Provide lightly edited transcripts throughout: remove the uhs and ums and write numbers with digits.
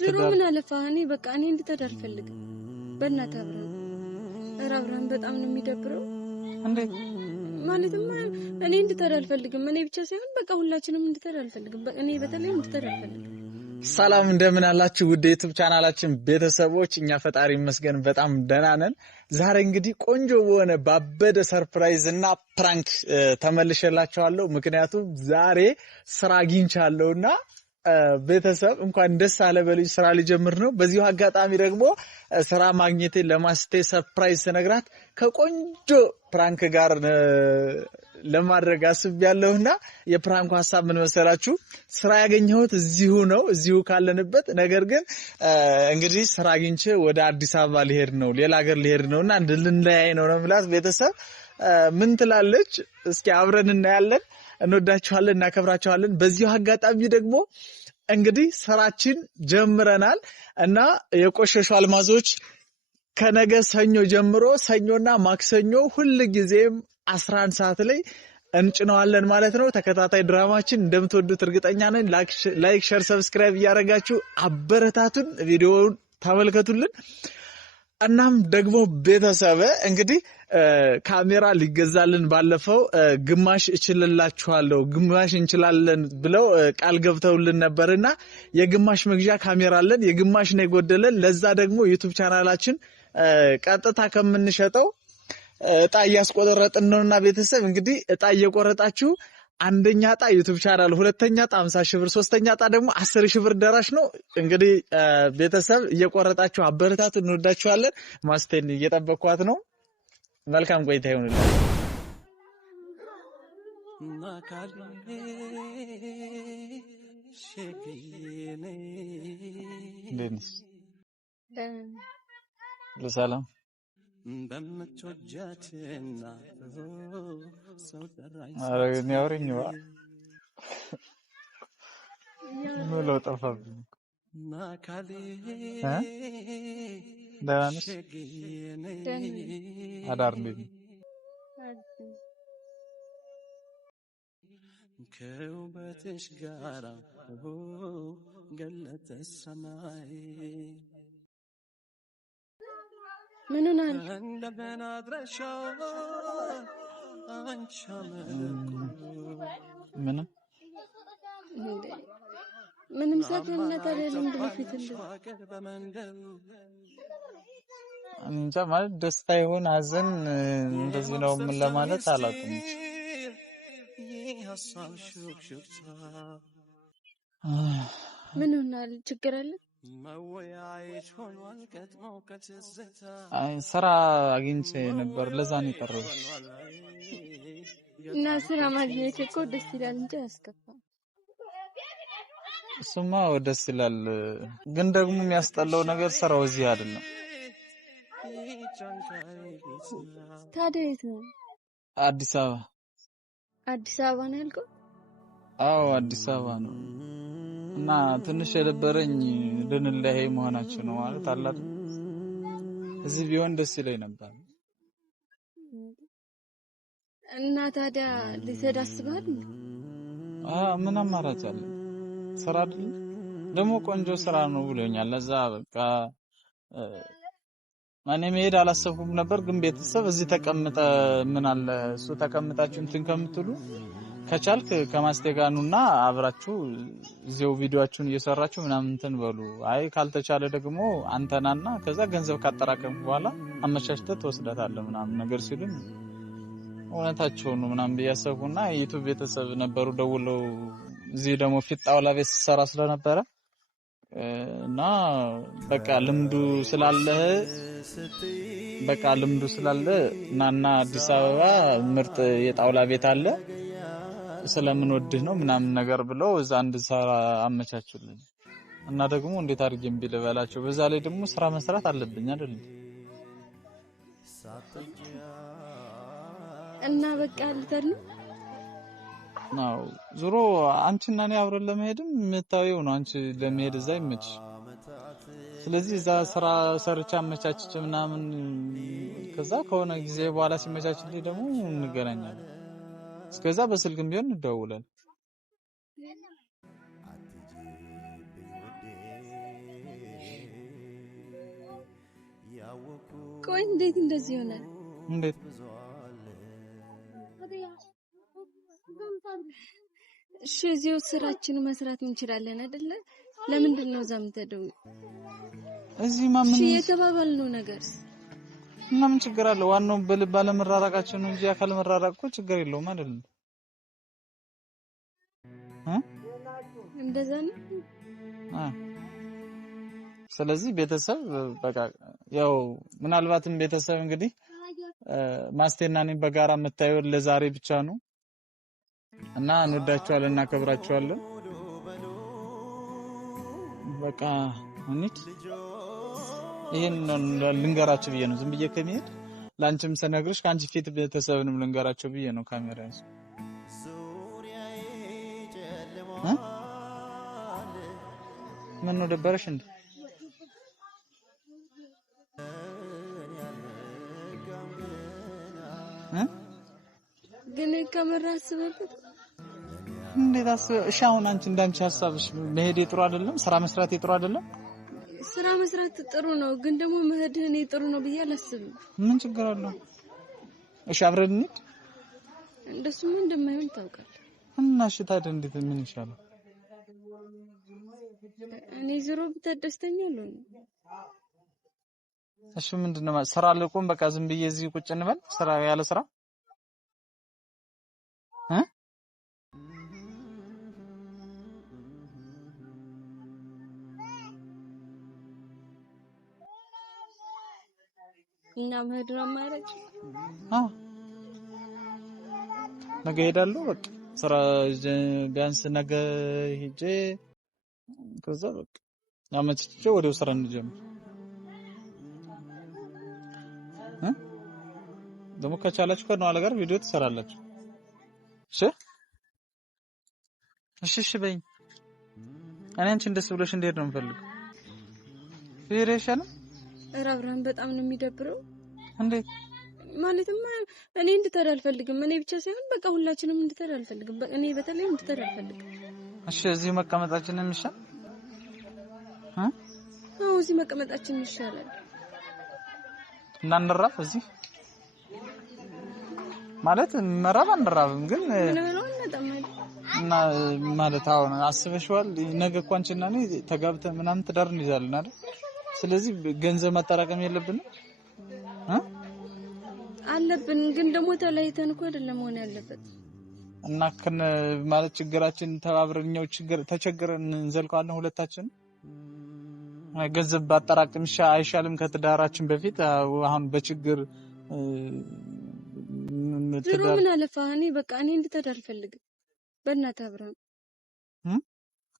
ዝሮ ምን አለፋህ እኔ በቃ እኔ እንድትሄድ አልፈልግም በእናትህ አብረን በጣም ነው የሚደብረው እንዴት ማለትም እኔ እንድትሄድ አልፈልግም እኔ ብቻ ሳይሆን በቃ ሁላችንም እንድትሄድ አልፈልግም እኔ በተለይ እንድትሄድ አልፈልግም ሰላም እንደምን አላችሁ ውድ ዩቲዩብ ቻናላችን ቤተሰቦች እኛ ፈጣሪ ይመስገን በጣም ደህና ነን ዛሬ እንግዲህ ቆንጆ በሆነ ባበደ ሰርፕራይዝ እና ፕራንክ ተመልሼላችኋለሁ ምክንያቱም ዛሬ ስራ አግኝቻለሁና ቤተሰብ እንኳን ደስ አለ በልጅ ስራ ሊጀምር ነው በዚሁ አጋጣሚ ደግሞ ስራ ማግኘቴ ለማስቴ ሰርፕራይዝ ተነግራት ከቆንጆ ፕራንክ ጋር ለማድረግ አስቤያለሁና የፕራንኩ ሐሳብ ምን መሰላችሁ ስራ ያገኘሁት እዚሁ ነው እዚሁ ካለንበት ነገር ግን እንግዲህ ስራ አግኝቼ ወደ አዲስ አበባ ሊሄድ ነው ሌላ ሀገር ሊሄድ ነውና እንድንለያይ ነው ማለት ቤተሰብ ምን ትላለች እስኪ አብረን እናያለን እንወዳችኋለን እናከብራችኋለን በዚሁ አጋጣሚ ደግሞ እንግዲህ ስራችን ጀምረናል እና የቆሸሹ አልማዞች ከነገ ሰኞ ጀምሮ ሰኞና ማክሰኞ ሁሉ ጊዜም 11 ሰዓት ላይ እንጭነዋለን ማለት ነው ተከታታይ ድራማችን እንደምትወዱት እርግጠኛ ነኝ ላይክ ሼር ሰብስክራይብ ያደረጋችሁ አበረታቱን ቪዲዮውን ተመልከቱልን እናም ደግሞ ቤተሰብ እንግዲህ ካሜራ ሊገዛልን ባለፈው ግማሽ እችልላችኋለሁ ግማሽ እንችላለን ብለው ቃል ገብተውልን ነበርና የግማሽ መግዣ ካሜራ አለን የግማሽ ነው የጎደለን ለዛ ደግሞ ዩቲዩብ ቻናላችን ቀጥታ ከምንሸጠው እጣ ያስቆረጥን ነውና ቤተሰብ እንግዲህ እጣ እየቆረጣችሁ አንደኛ እጣ ዩቲዩብ ቻናል ሁለተኛ እጣ 50,000 ብር ሶስተኛ እጣ ደግሞ 10,000 ብር ደራሽ ነው እንግዲህ ቤተሰብ እየቆረጣችሁ አበረታቱ እንወዳችኋለን ማስቴን እየጠበቅኳት ነው መልካም ቆይታ ይሁንልኝ ደንስ ለሰላም በመቾጃትና ሰው ተራይ አረኝ ያወርኝዋ ነው ጠፋብኝ ናካሊ ዳንስ አዳርልኝ ከውበትሽ ጋራ ገለተ ሰማይ ምን ሆነሃል እንደገና አድረሻው ምንም ሰፈነት አይደለም እንደፊትልህ እንጃ ማለት ደስታ ይሁን ሐዘን እንደዚህ ነው ምን ለማለት አላውቅም ምን ሆነሃል ችግር አለ ስራ አግኝቼ ነበር ለዛ ነው የቀረሁት እና ስራ ማግኘት እኮ ደስ ይላል እንጂ አያስከፋም እሱማ ደስ ይላል ግን ደግሞ የሚያስጠላው ነገር ስራው እዚህ አይደለም ታዲያ የት ነው አዲስ አበባ ነው ያልከው አዎ አዲስ አበባ ነው እና ትንሽ የደበረኝ ልንለያይ መሆናችን ነው ማለት አላህ እዚህ ቢሆን ደስ ይለኝ ነበር እና ታዲያ ልትሄድ አስበሃል ምን አማራጭ አለ ስራ አይደል ደግሞ ቆንጆ ስራ ነው ብሎኛል ለዛ በቃ ማኔ መሄድ አላሰብኩም ነበር ግን ቤተሰብ እዚህ ተቀምጠ ምን አለ እሱ ተቀምጣችሁ እንትን ከምትሉ ከቻልክ ከማስተጋኑና አብራችሁ እዚው ቪዲዮአችሁን እየሰራችሁ ምናምን እንትን በሉ አይ ካልተቻለ ደግሞ አንተናና ከዛ ገንዘብ ካጠራቀምኩ በኋላ አመቻችተህ ተወስዳታለህ ምናምን ነገር ሲሉኝ እውነታቸው ነው ምናምን በያሰቡና ዩቲዩብ ቤተሰብ ነበሩ ደውለው እዚህ ደግሞ ፊጣውላ ቤት ሰራ ስለነበረ እና በቃ ልምዱ ስላለ ናና አዲስ አበባ ምርጥ የጣውላ ቤት አለ ስለምን ወድህ ነው ምናምን ነገር ብለው እዛ አንድ ሰራ አመቻቹልኝ እና ደግሞ እንዴት አድርጌም ቢልበላቸው በዛ ላይ ደግሞ ስራ መስራት አለብኝ አይደል እና በቃ ልተር ነው ዙሮ አንቺና እኔ አብረን ለመሄድም መታወው ነው አንቺ ለመሄድ እዛ ይመች ስለዚህ እዛ ስራ ሰርቻ አመቻችቼ ምናምን ከዛ ከሆነ ጊዜ በኋላ ሲመቻችልኝ ደግሞ እንገናኛለን እስከዛ በስልክም ቢሆን እንደውላለን ቆይ እንዴት እንደዚህ ይሆናል? እንዴት እሺ እዚሁ ስራችን መስራት እንችላለን አይደለ? ለምንድን ነው እዛ የምትሄደው? እዚህ ማምን እሺ የተባባልነው ነገርስ እና ምን ችግር አለ? ዋናው በልብ አለመራራቃችን ነው እንጂ አካል መራራቅ እኮ ችግር የለውም አይደል? እንደዛ ነው። ስለዚህ ቤተሰብ በቃ ያው ምናልባትም ቤተሰብ እንግዲህ ማስቴና እኔ በጋራ መታየው ለዛሬ ብቻ ነው እና እንወዳችኋለን እናከብራችኋለን። በቃ እንት ይሄን ልንገራችሁ ብዬ ነው ዝም ብዬ ከመሄድ ላንቺም ሰነግርሽ ካንቺ ፊት ቤተሰብንም ልንገራችሁ ብዬ ነው ካሜራ ያዝ ምን ነው ደበረሽ እንዴ? ግን ከመራስበት እንዴት እሺ አሁን አንቺ እንዳንቺ ሐሳብሽ መሄድ ጥሩ አይደለም? ስራ መስራት ጥሩ አይደለም? ስራ መስራት ጥሩ ነው፣ ግን ደግሞ መሄድ እኔ ጥሩ ነው ብዬ አላስብም። ምን ችግር አለው? እሺ አብረን እንሂድ። እንደሱም እንደማይሆን ታውቃለህ። እና እሺ ታዲያ እንዴት ምን ይሻላል? እኔ ዞሮ ብትደስተኛ ነው። እሺ ምንድነው ስራ ልቆም በቃ ዝም ብዬ እዚህ ቁጭ እንበል ስራ ያለ ስራ እና መሄድ ነው ማለት ነገ ሄዳለሁ በቃ ስራ ቢያንስ ነገ ሄጄ ከዛ በቃ አመችቼ ወደ ስራ እንጀምር ደግሞ ከቻላችሁ ከነዋለ ጋር ቪዲዮ ትሰራላችሁ እሺ በይ እኔ አንቺን ደስ ብሎሽ እንዴት ነው የምፈልገው ይሬሻል አብራም በጣም ነው የሚደብረው እንዴት ማለትም እኔ እንድትሄድ አልፈልግም እኔ ብቻ ሳይሆን በቃ ሁላችንም እንድትሄድ አልፈልግም እኔ በተለይ እንድትሄድ አልፈልግም እሺ እዚህ መቀመጣችን የሚሻል እዚህ መቀመጣችን ይሻላል እና እንራፍ እዚህ ማለት መራብ አንራብም ግን እና ማለት አሁን አስበሽዋል ነገ እኮ አንቺና እኔ ተጋብተን ምናምን ትዳር እንይዛለን አይደል ስለዚህ ገንዘብ ማጠራቀም የለብንም አለብን ግን ደግሞ ተለያይተን እኮ አይደለም ሆነ ያለበት እና ከነ ማለት ችግራችን ተባብረኛው ችግር ተቸግረን እንዘልቀዋለን ሁለታችን ገንዘብ ባጠራቅም አይሻልም ከትዳራችን በፊት አሁን በችግር ዝሮ ምን አለፋህ እኔ በቃ እኔ እንድትሄድ አልፈልግም በእናትህ አብራም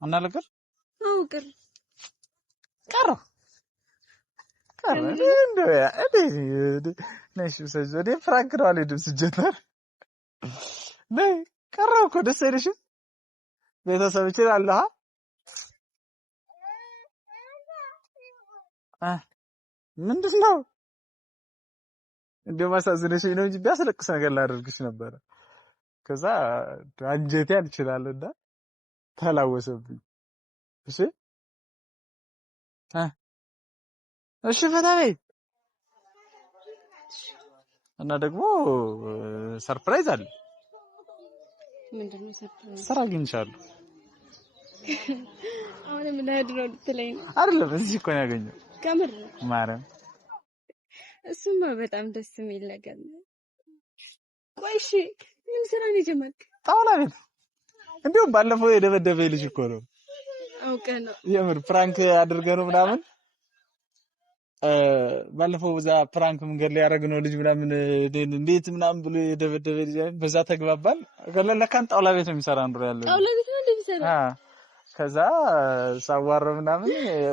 እና ለቀር አውቅር እንደው ነሽ ሰጀዴ ፍራንክ ነው አልሄድም ስጀተር ነይ ቀረው እኮ ደስ አይልሽም ቤተሰብ ይችላል ምንድነው እንደው ማሳዝነሽ ነው እንጂ ቢያስለቅስ ነገር ላደርግሽ ነበር ከዛ አንጀቴ አልችላለና ተላወሰብኝ እሺ ፈታበይ እና ደግሞ ሰርፕራይዝ አለ ምንድነው ሰርፕራይዝ ስራ አግኝቻለሁ አሁን ምን አድርገው ልትለኝ አይደለም እዚህ እኮ ነው ያገኘው ከምር ማረም እሱማ በጣም ደስ የሚል ነገር ነው ቆይ እሺ ምን ስራ ነው የጀመርክ ጣውላ ቤት እንዴው ባለፈው የደበደበ ልጅ እኮ ነው አውቀህ ነው የምር ፕራንክ አድርገህ ነው ምናምን ባለፈው በዛ ፕራንክ መንገድ ላይ ያደረግነው ልጅ ምናምን እንዴት ምናምን ብሎ የደበደበ ልጅ በዛ ተግባባል ከለለካን ጣውላ ቤት ነው የሚሰራ እንደው ያለው ጣውላ ቤት ነው እንደሚሰራ ከዛ ሳዋረ ምናምን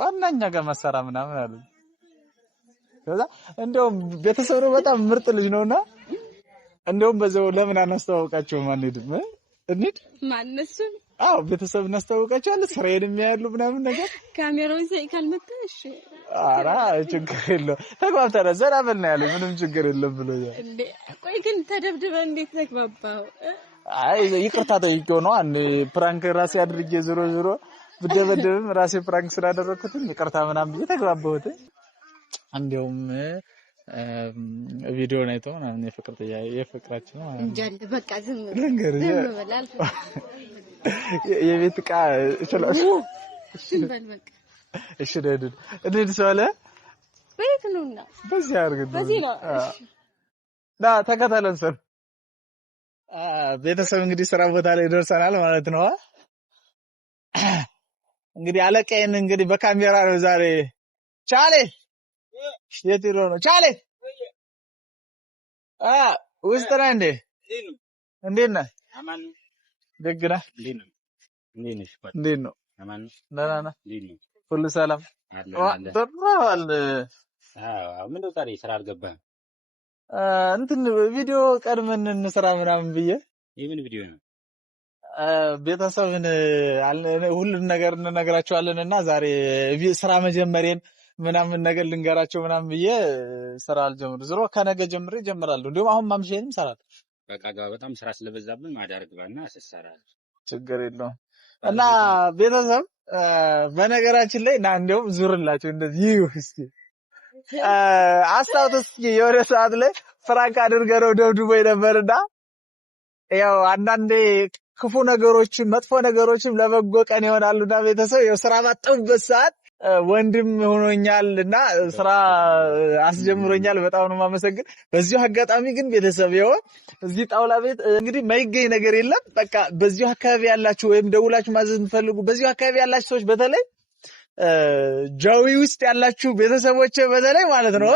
ዋናኛ ጋር መሰራ ምናምን አለ ከዛ እንደውም ቤተሰብ ነው በጣም ምርጥ ልጅ ነውና እንደውም በዛው ለምን አናስተዋውቃቸው ማን ሄድም እንዴት ማነሱ አዎ ቤተሰብ እናስተዋውቃቸዋለን ስራዬን የሚያያሉ ምናምን ነገር ካሜራውን ሳይ ካልመጣሽ አራ ችግር የለው ተግባብተን ዘና በልና ያለ ምንም ችግር የለም ብሎኛል እንዴ ቆይ ግን ተደብድበ እንዴት ተግባባው አይ ይቅርታ ጠይቄው ነው አንድ ፕራንክ ራሴ አድርጌ ዞሮ ብደበደብም ራሴ ፕራንክ ስላደረኩት ይቅርታ ምናምን ብዬ ተግባባሁት እንደውም ቪዲዮን አይቶ ምናምን የፍቅራችን ነው እንጃል በቃ ዝም በላል የቤት ዕቃ እችላል። እሺ ደድ እንዴት ሰዋለ ቤት ነውና በዚህ አድርገን በዚህ ነው። ዳ ተከታተለን ሰር ቤተሰብ እንግዲህ ስራ ቦታ ላይ ደርሰናል ማለት ነው። እንግዲህ አለቀየን እንግዲህ በካሜራ ነው ዛሬ ቻሌ የት ይሮ ነው ቻሌ ውስጥ ነህ እንዴ? እንዴት ነህ? አማን ደግ ነህ? እንዴት ነው? አማን ደህና ነህ? ሁሉ ሰላም ተባል። ምን ነው ዛሬ ስራ አልገባህም? እንትን ቪዲዮ ቀድመን እንስራ ምናምን ብዬ። የምን ቪዲዮ ነው? ቤተሰብን ሁሉን ነገር እንነግራቸዋለንና ዛሬ ስራ መጀመሪያን ምናምን ነገር ልንገራቸው ምናምን ብዬ ስራ አልጀምሩ ዝሮ ከነገ ጀምሬ ጀምራለሁ። እንደውም አሁን ማምሸንም ሰራል። በቃ በጣም ስራ ስለበዛብን ማዳር ግባና ስሰራ ችግር የለውም። እና ቤተሰብ በነገራችን ላይ ና እንደውም ዙርላችሁ እንደዚህ እስኪ አስታውስ እስኪ የሆነ ሰዓት ላይ ፍራንክ አድርገው ደብድቦኝ ነበርና ያው አንዳንዴ ክፉ ነገሮችን መጥፎ ነገሮችን ለበጎ ቀን ይሆናሉና ቤተሰብ ያው ስራ ባጠውበት ሰዓት ወንድም ሆኖኛልና ስራ አስጀምሮኛል። በጣም ነው ማመሰግን። በዚሁ አጋጣሚ ግን ቤተሰብ ይኸው እዚህ ጣውላ ቤት እንግዲህ ማይገኝ ነገር የለም። በቃ በዚሁ አካባቢ ያላችሁ ወይም ደውላችሁ ማዘዝ የምትፈልጉ በዚሁ አካባቢ ያላችሁ ሰዎች በተለይ ጃዊ ውስጥ ያላችሁ ቤተሰቦች በተለይ ማለት ነው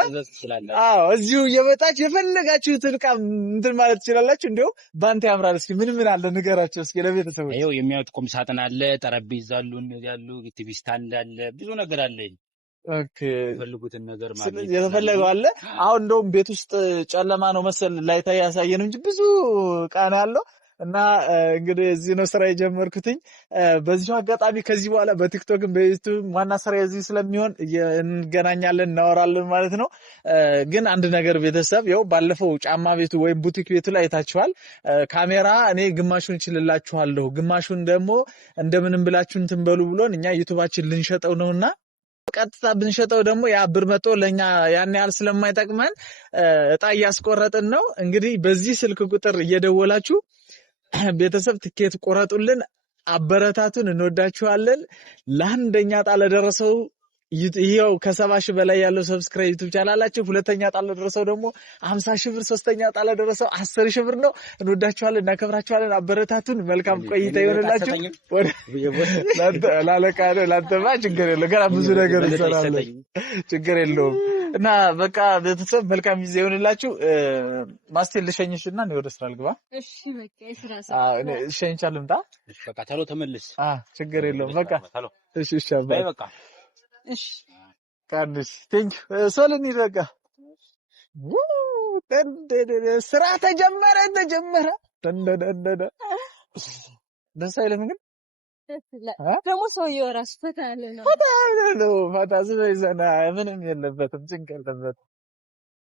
አዎ እዚሁ እየመጣችሁ የፈለጋችሁትን ዕቃ እንትን ማለት ትችላላችሁ። እንደው ባንተ ያምራል። እስኪ ምን አለ ንገራቸው እስኪ ለቤተሰቦች። ይኸው የሚያዩት ቁም ሳጥን አለ፣ ጠረጴዛ አሉ፣ እነዚህ ያሉ ቲቪ ስታንድ አለ፣ ብዙ ነገር አለ። ኦኬ የፈለጉትን ነገር ማለት የተፈለገው አለ። አሁን እንደውም ቤት ውስጥ ጨለማ ነው መሰል ላይ ያሳየን እንጂ ብዙ ዕቃ ነው ያለው። እና እንግዲህ እዚህ ነው ስራ የጀመርኩትኝ። በዚሁ አጋጣሚ ከዚህ በኋላ በቲክቶክም በዩቲዩብ ዋና ስራ እዚህ ስለሚሆን እንገናኛለን፣ እናወራለን ማለት ነው። ግን አንድ ነገር ቤተሰብ ያው ባለፈው ጫማ ቤቱ ወይም ቡቲክ ቤቱ ላይ አይታችኋል። ካሜራ እኔ ግማሹን እችልላችኋለሁ፣ ግማሹን ደግሞ እንደምንም ብላችሁ እንትን በሉ ብሎን እኛ ዩቲዩባችን ልንሸጠው ነውና ቀጥታ ብንሸጠው ደግሞ ያ ብር መጥቶ ለኛ ያን ያህል ስለማይጠቅመን እጣ እያስቆረጥን ነው። እንግዲህ በዚህ ስልክ ቁጥር እየደወላችሁ ቤተሰብ ትኬት ቆረጡልን፣ አበረታቱን፣ እንወዳችኋለን። ለአንደኛ ዕጣ ለደረሰው ይሄው ከ70,000 በላይ ያለው ሰብስክራይብ ዩቲዩብ ቻናላችሁ ሁለተኛ ዕጣ ለደረሰው ደግሞ 50,000 ብር፣ ሶስተኛ ዕጣ ለደረሰው 10,000 ብር ነው። እንወዳችኋለን፣ እናከብራችኋለን። አበረታቱን። መልካም ቆይታ ይሆንላችሁ። ላለቃ ላንተማ ችግር የለውም፣ ገና ብዙ ነገር እንሰራለን፣ ችግር የለውም። እና በቃ ቤተሰብ መልካም ጊዜ ይሆንላችሁ። ማስቴል ልሸኝሽና ነው ወደ ስራ ልግባ። እሺ በቃ የስራ ሰዓት ልሸኝቻለሁ። ልምጣ። በቃ ቶሎ ተመለስ። ችግር የለውም። በቃ እሺ እሺ ባይ በቃ እሺ ካንስ ቲንክ ሶልን ይረጋ ስራ ተጀመረ ደስ አይልም ግን ደግሞ ሰውዬው ራሱ ፈታ ያለ ነው። ፈታ ዝም ይዘና ምንም የለበትም ጭንቅ የለበትም።